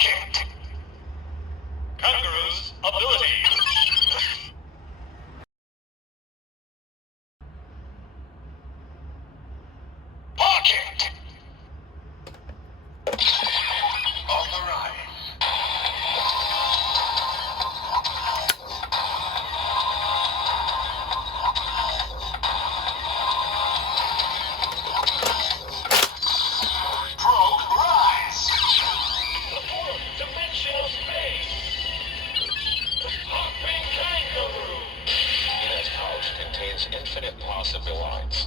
Pocket! Kangaroo's ability. Pocket! On the rise. Stroke rise. The fourth dimensional space. Hopping kangaroo. That pouch contains infinite possibilities.